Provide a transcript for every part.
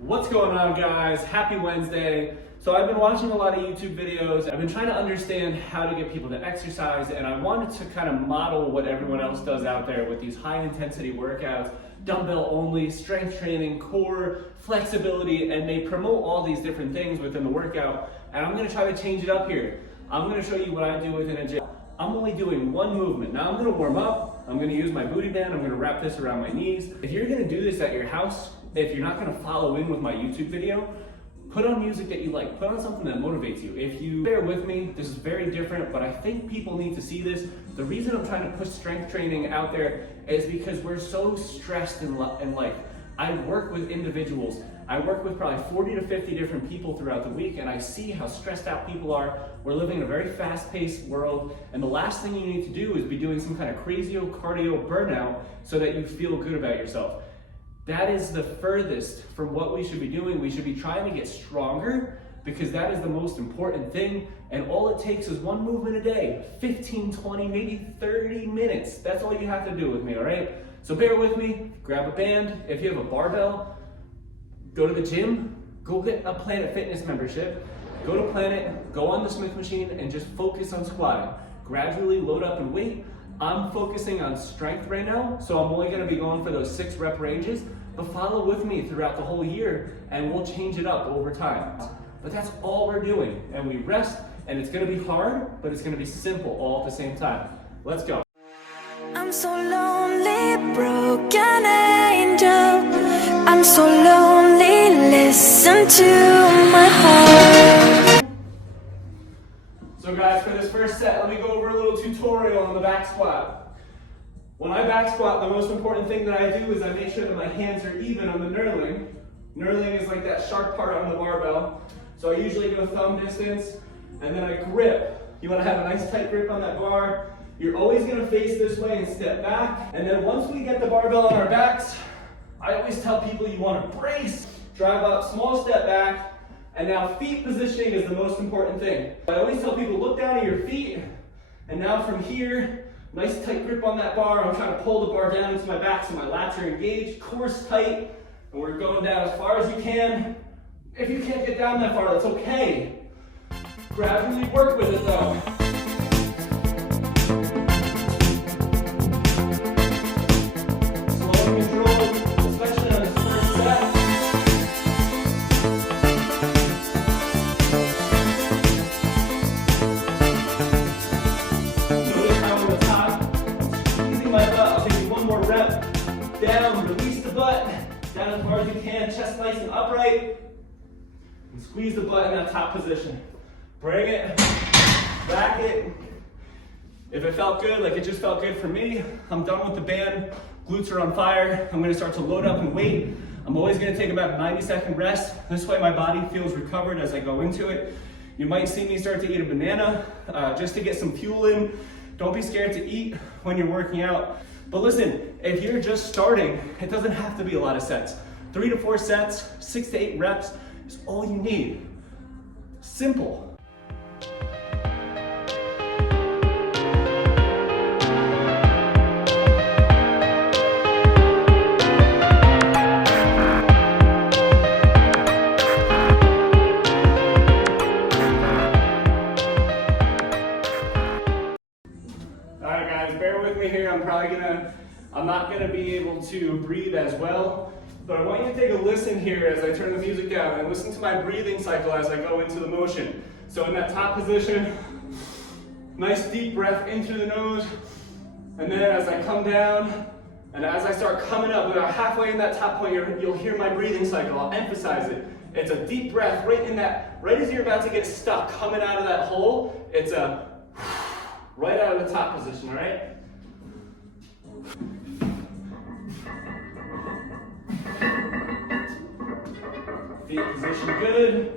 What's going on, guys? Happy Wednesday. So I've been watching a lot of YouTube videos. I've been trying to understand how to get people to exercise, and I wanted to kind of model what everyone else does out there with these high intensity workouts, dumbbell only, strength training, core, flexibility, and they promote all these different things within the workout. And I'm gonna try to change it up here. I'm gonna show you what I do within a gym. I'm only doing one movement. Now I'm gonna warm up. I'm gonna use my booty band. I'm gonna wrap this around my knees. If you're gonna do this at your house, if you're not gonna follow in with my YouTube video, put on music that you like. Put on something that motivates you. If you bear with me, this is very different, but I think people need to see this. The reason I'm trying to push strength training out there is because we're so stressed in life. I work with individuals. I work with probably 40 to 50 different people throughout the week, and I see how stressed out people are. We're living in a very fast-paced world, and the last thing you need to do is be doing some kind of crazy cardio burnout so that you feel good about yourself. That is the furthest from what we should be doing. We should be trying to get stronger because that is the most important thing. And all it takes is one movement a day, 15, 20, maybe 30 minutes. That's all you have to do with me, all right? So bear with me, grab a band. If you have a barbell, go to the gym, go get a Planet Fitness membership, go to Planet, go on the Smith machine and just focus on squatting. Gradually load up in weight. I'm focusing on strength right now, so I'm only gonna be going for those 6 rep ranges, but follow with me throughout the whole year and we'll change it up over time. But that's all we're doing, and we rest, and it's gonna be hard, but it's gonna be simple all at the same time. Let's go. I'm so lonely, broken angel. I'm so lonely, listen to my heart. So guys, for this first set, let me go over a little tutorial on the back squat. When I back squat, the most important thing that I do is I make sure that my hands are even on the knurling. Knurling is like that sharp part on the barbell. So I usually go thumb distance, and then I grip. You wanna have a nice tight grip on that bar. You're always gonna face this way and step back. And then once we get the barbell on our backs, I always tell people you wanna brace, drive up, small step back, and now feet positioning is the most important thing. I always tell people look down at your feet, and now from here, nice tight grip on that bar. I'm trying to pull the bar down into my back so my lats are engaged, core's tight, and we're going down as far as you can. If you can't get down that far, that's okay. Gradually work with it though. Slow and controlled, especially on this first set. Notice how on the top, squeezing my butt. I'll take you one more rep. Down, release the butt. Down as far as you can, chest nice and upright. And squeeze the butt in that top position. Bring it, back it. If it felt good, like it just felt good for me, I'm done with the band. Glutes are on fire. I'm gonna start to load up and weight. I'm always gonna take about a 90-second rest. This way my body feels recovered as I go into it. You might see me start to eat a banana just to get some fuel in. Don't be scared to eat when you're working out. But listen, if you're just starting, it doesn't have to be a lot of sets. 3 to 4 sets, 6 to 8 reps is all you need. Simple. Alright guys, bear with me here. I'm not gonna be able to breathe as well, but I want you to take a listen here as I turn the music down and listen to my breathing cycle as I go into the motion. So in that top position, nice deep breath in through the nose, and then as I come down, and as I start coming up, about halfway in that top point, you'll hear my breathing cycle. I'll emphasize it. It's a deep breath right as you're about to get stuck coming out of that hole. It's a right out of the top position, all right? Feet position good.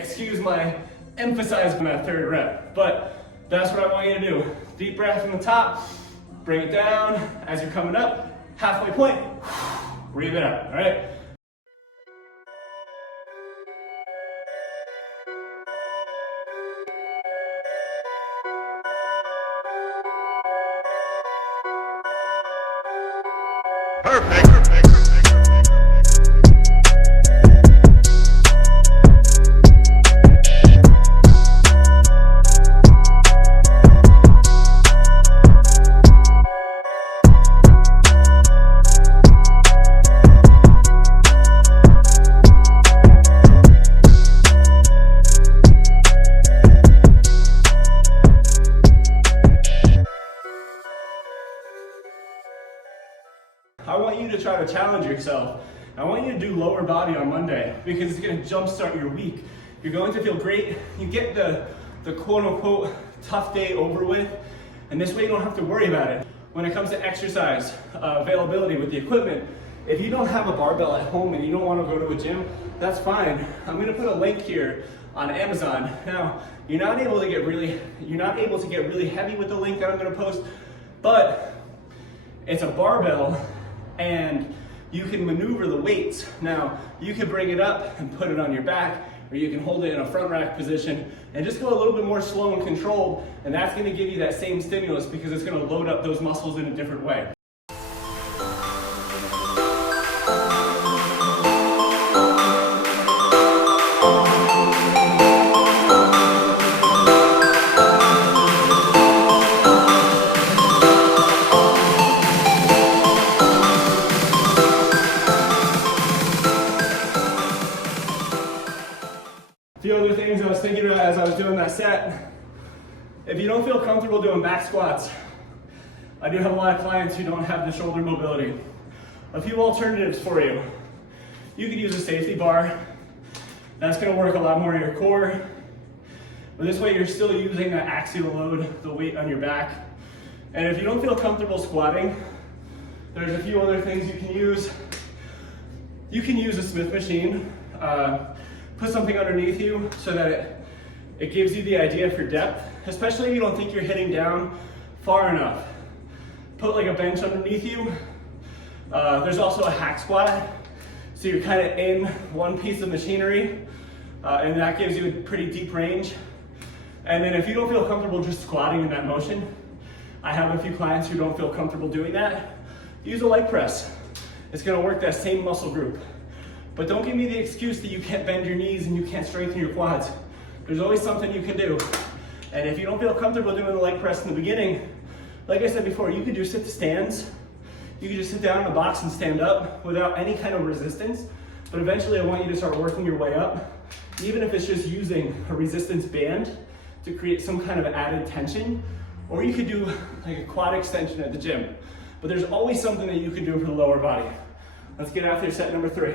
excuse my emphasize on that third rep, but that's what I want you to do. Deep breath from the top, bring it down. As you're coming up, halfway point, breathe it out, all right? Perfect. I want you to try to challenge yourself. I want you to do lower body on Monday because it's going to jumpstart your week. You're going to feel great. You get the quote unquote tough day over with, and this way you don't have to worry about it. When it comes to exercise availability with the equipment, if you don't have a barbell at home and you don't want to go to a gym, that's fine. I'm going to put a link here on Amazon. Now, you're not able to get really heavy with the link that I'm going to post, but it's a barbell and you can maneuver the weights. Now, you can bring it up and put it on your back, or you can hold it in a front rack position and just go a little bit more slow and controlled, and that's gonna give you that same stimulus because it's gonna load up those muscles in a different way. A few other things I was thinking about as I was doing that set. If you don't feel comfortable doing back squats, I do have a lot of clients who don't have the shoulder mobility. A few alternatives for you. You could use a safety bar. That's gonna work a lot more in your core. But this way you're still using that axial load, the weight on your back. And if you don't feel comfortable squatting, there's a few other things you can use. You can use a Smith machine. Put something underneath you so that it gives you the idea for depth, especially if you don't think you're hitting down far enough. Put like a bench underneath you. There's also a hack squat. So you're kind of in one piece of machinery, and that gives you a pretty deep range. And then if you don't feel comfortable just squatting in that motion, I have a few clients who don't feel comfortable doing that. Use a leg press. It's gonna work that same muscle group. But don't give me the excuse that you can't bend your knees and you can't strengthen your quads. There's always something you can do. And if you don't feel comfortable doing the leg press in the beginning, like I said before, you could do sit to stands. You could just sit down in a box and stand up without any kind of resistance. But eventually I want you to start working your way up, even if it's just using a resistance band to create some kind of added tension. Or you could do like a quad extension at the gym. But there's always something that you can do for the lower body. Let's get after set number 3.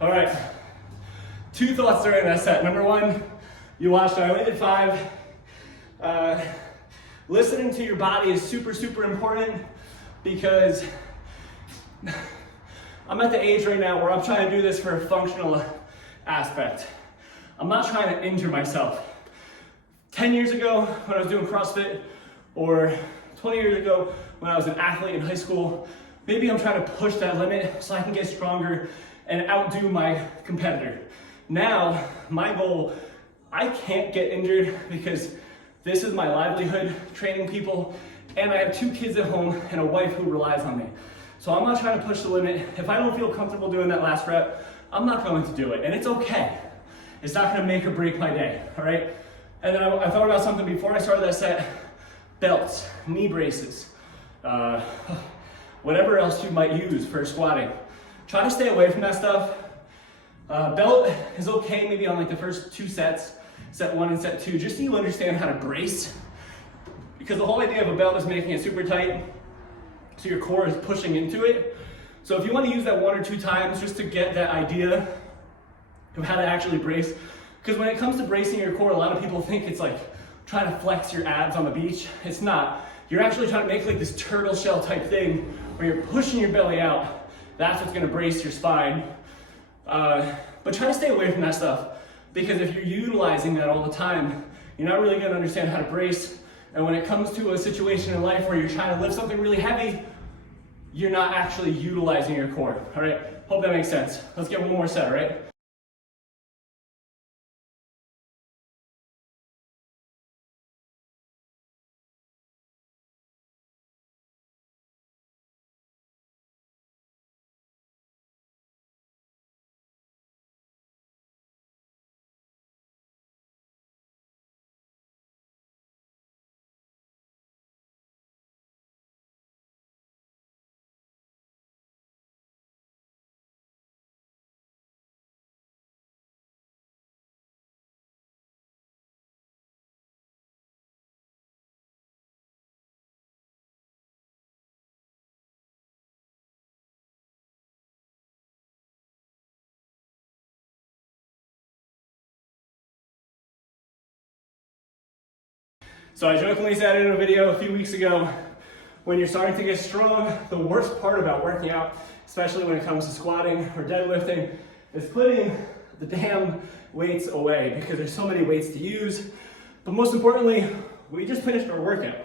All right, 2 thoughts during that set. Number 1, you watched, I only did 5. Listening to your body is super, super important because I'm at the age right now where I'm trying to do this for a functional aspect. I'm not trying to injure myself. 10 years ago when I was doing CrossFit, or 20 years ago when I was an athlete in high school, maybe I'm trying to push that limit so I can get stronger and outdo my competitor. Now, my goal, I can't get injured because this is my livelihood, training people, and I have 2 kids at home and a wife who relies on me. So I'm not trying to push the limit. If I don't feel comfortable doing that last rep, I'm not going to do it, and it's okay. It's not gonna make or break my day, all right? And then I thought about something before I started that set: belts, knee braces, whatever else you might use for squatting. Try to stay away from that stuff. Belt is okay maybe on like the first 2 sets, set 1 and set 2, just so you understand how to brace. Because the whole idea of a belt is making it super tight, so your core is pushing into it. So if you want to use that 1 or 2 times just to get that idea of how to actually brace, because when it comes to bracing your core, a lot of people think it's like trying to flex your abs on the beach. It's not. You're actually trying to make like this turtle shell type thing where you're pushing your belly out. That's what's going to brace your spine. But try to stay away from that stuff, because if you're utilizing that all the time, you're not really going to understand how to brace. And when it comes to a situation in life where you're trying to lift something really heavy, you're not actually utilizing your core. All right, hope that makes sense. Let's get one more set, all right? So I jokingly said in a video a few weeks ago, when you're starting to get strong, the worst part about working out, especially when it comes to squatting or deadlifting, is putting the damn weights away, because there's so many weights to use. But most importantly, we just finished our workout.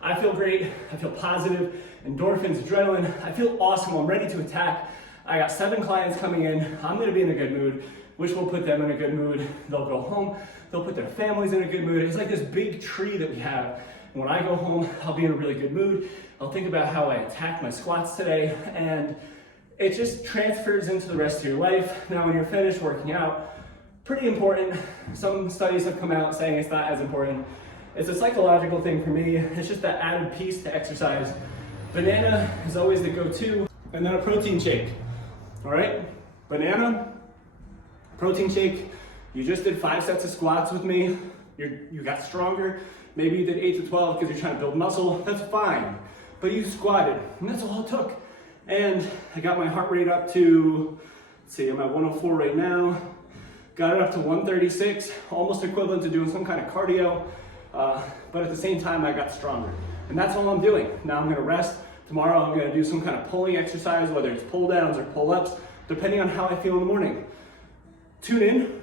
I feel great, I feel positive, endorphins, adrenaline, I feel awesome, I'm ready to attack. I got 7 clients coming in, I'm gonna be in a good mood, which will put them in a good mood. They'll go home, they'll put their families in a good mood. It's like this big tree that we have. And when I go home, I'll be in a really good mood. I'll think about how I attacked my squats today, and it just transfers into the rest of your life. Now, when you're finished working out, pretty important. Some studies have come out saying it's not as important. It's a psychological thing for me. It's just that added piece to exercise. Banana is always the go-to, and then a protein shake. All right, banana, protein shake. You just did 5 sets of squats with me. You got stronger. Maybe you did 8 to 12 because you're trying to build muscle. That's fine. But you squatted, and that's all it took. And I got my heart rate up to, let's see, I'm at 104 right now. Got it up to 136, almost equivalent to doing some kind of cardio. But at the same time, I got stronger. And that's all I'm doing. Now I'm gonna rest. Tomorrow I'm gonna do some kind of pulling exercise, whether it's pull downs or pull ups, depending on how I feel in the morning. Tune in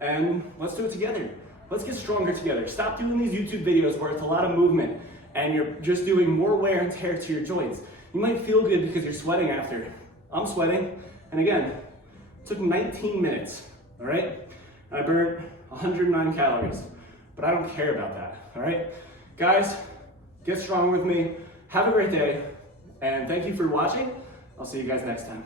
and let's do it together. Let's get stronger together. Stop doing these YouTube videos where it's a lot of movement and you're just doing more wear and tear to your joints. You might feel good because you're sweating after. I'm sweating, and again, it took 19 minutes, all right? I burnt 109 calories, but I don't care about that, all right? Guys, get strong with me. Have a great day, and thank you for watching. I'll see you guys next time.